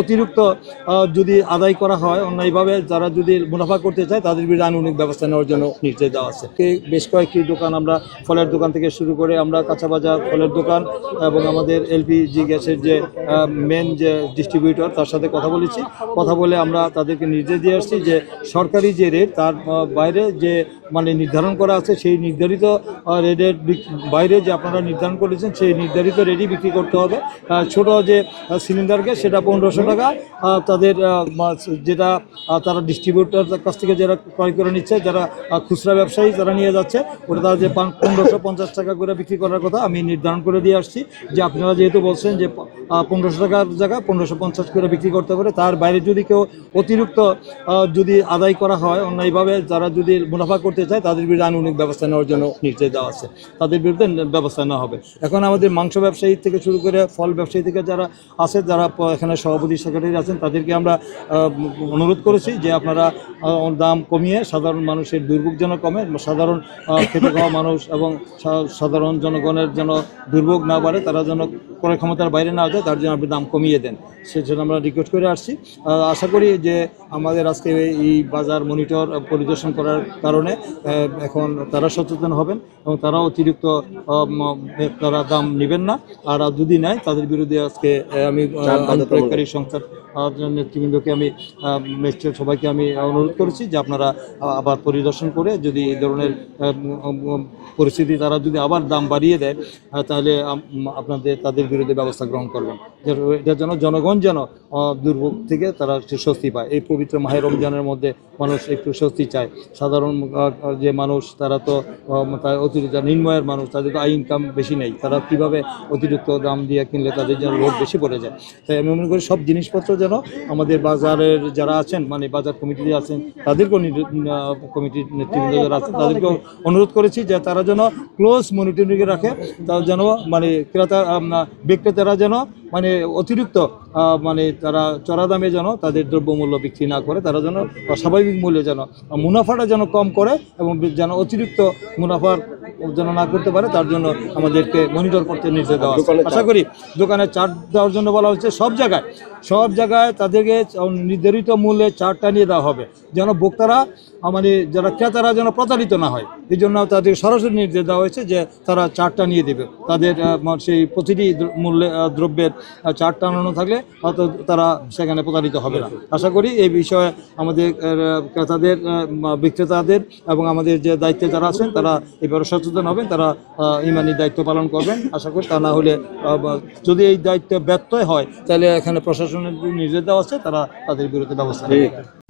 অতিরিক্ত যদি আদায় করা হয় অন্যায়ভাবে, যারা যদি মুনাফা করতে চায় তাদের বিরুদ্ধে আইনানুগ ব্যবস্থা নেওয়ার জন্য নির্দেশ দেওয়া আছে। বেশ কয়েকটি দোকান, আমরা ফলের দোকান থেকে শুরু করে আমরা কাঁচা বাজার, ফলের দোকান এবং আমাদের এলপিজি গ্যাসের যে মেন যে ডিস্ট্রিবিউটর তার সাথে কথা বলেছি। কথা বলে আমরা তাদেরকে নির্দেশ দিয়ে আসছি যে সরকারি যে রেট তার বাইরে যে নির্ধারণ করা আছে, সেই নির্ধারিত রেটের বাইরে যে আপনারা নির্ধারণ করেছেন সেই নির্ধারিত রেটই বিক্রি করতে হবে। ছোট যে সিলিন্ডার গ্যাস সেটা 1500 টাকা, তাদের যেটা তারা ডিস্ট্রিবিউটার কাছ থেকে যারা ক্রয় করে নিচ্ছে, যারা খুচরা ব্যবসায়ী যারা নিয়ে যাচ্ছে, ওটা তারা যে 1550 টাকা করে বিক্রি করার কথা আমি নির্ধারণ করে দিয়ে আসছি। যে আপনারা যেহেতু বলছেন যে 1500 টাকার জায়গায় 1550 করে বিক্রি করতে পারে, তার বাইরে যদি কেউ অতিরিক্ত যদি আদায় করা হয় অন্যায়ভাবে, যারা যদি মুনাফা করতে চায় তাদের বিরুদ্ধে আইনানুগ ব্যবস্থা নেওয়ার জন্য নির্দেশ দেওয়া আছে, তাদের বিরুদ্ধে ব্যবস্থা নেওয়া হবে। এখন আমাদের মাংস ব্যবসায়ী থেকে শুরু করে ফল ব্যবসায়ী থেকে যারা আছে, যারা এখানে সভাপতি সেক্রেটারি আছেন, তাদেরকে আমরা অনুরোধ করেছি যে আপনারা দাম কমিয়ে সাধারণ মানুষের দুর্ভোগ যেন কমে, সাধারণ খেটে খাওয়া মানুষ এবং সাধারণ জনগণের যেন দুর্ভোগ না বাড়ে, তারা যেন ক্রয় ক্ষমতার বাইরে না যায়, তার জন্য আপনি দাম কমিয়ে দেন, সেজন্য আমরা রিকোয়েস্ট করে আসছি। আশা করি যে আমাদের আজকে এই বাজার মনিটর পরিদর্শন করার কারণে এখন তারা সচেতন হবেন এবং তারা অতিরিক্ত তারা দাম নেবেন না। আর যদি নেয় তাদের বিরুদ্ধে আজকে আমি আইন প্রয়োগকারী সংস্থার নেতৃবৃন্দকে, আমি ম্যাজিস্ট্রেট সবাইকে আমি অনুরোধ করেছি যে আপনারা আবার পরিদর্শন করে যদি এই ধরনের পরিস্থিতি তারা যদি আবার দাম বাড়িয়ে দেয়, তাহলে তাদের বিরুদ্ধে ব্যবস্থা গ্রহণ করবেন। এটার জন্য জনগণ যেন দুর্ভোগ থেকে তারা স্বস্তি পায়। এই পবিত্র মাহে রমজানের মধ্যে মানুষ একটু স্বস্তি চায়। সাধারণ যে মানুষ, তারা তো অতিরিক্ত নিম্নয়ের মানুষ, তাদের তো আয় ইনকাম বেশি নেই, তারা কীভাবে অতিরিক্ত দাম দিয়ে কিনলে তাদের যেন লোড বেশি পড়ে যায়। তাই আমি মনে করি সব জিনিসপত্র যেন আমাদের বাজারের যারা আছেন, বাজার কমিটি আছেন, তাদেরকেও কমিটির নেতৃবৃন্দ যারা আছেন তাদেরকেও অনুরোধ করেছি যে তারা যেন ক্লোজ মনিটরিংয়ে রাখে, তারা যেন ক্রেতা বিক্রেতারা যেন অতিরিক্ত তারা চড়া দামে যেন তাদের দ্রব্যমূল্য বিক্রি না করে, তারা যেন স্বাভাবিক মূল্যে যেন মুনাফাটা যেন কম করে এবং যেন অতিরিক্ত মুনাফার যেন না করতে পারে, তার জন্য আমাদেরকে মনিটর করতে নির্দেশ দেওয়া আছে। আশা করি দোকানে চার্ট দেওয়ার জন্য বলা হচ্ছে, সব জায়গায় তাদেরকে নির্ধারিত মূল্যে চার্টটা নিয়ে দেওয়া হবে, যেন ভোক্তারা যারা ক্রেতারা যেন প্রতারিত না হয়। এই জন্য তাদের সরাসরি নির্দেশ দেওয়া হয়েছে যে তারা চার্টটা নিয়ে দেবে, তাদের সেই প্রতিটি মূল্যে দ্রব্যের চার্টটা আনানো থাকলে হয়তো তারা সেখানে প্রতারিত হবে না। আশা করি এই বিষয়ে আমাদের ক্রেতাদের, বিক্রেতাদের এবং আমাদের যে দায়িত্বে যারা আছেন তারা এবারে সচেতন হবেন, তারা ইমানি দায়িত্ব পালন করবেন। আশা করি তা না হলে যদি এই দায়িত্ব ব্যত্যয় হয় তাহলে এখানে প্রশাসনের নির্দেশ দেওয়া আছে, তারা তাদের বিরুদ্ধে ব্যবস্থা নেবে।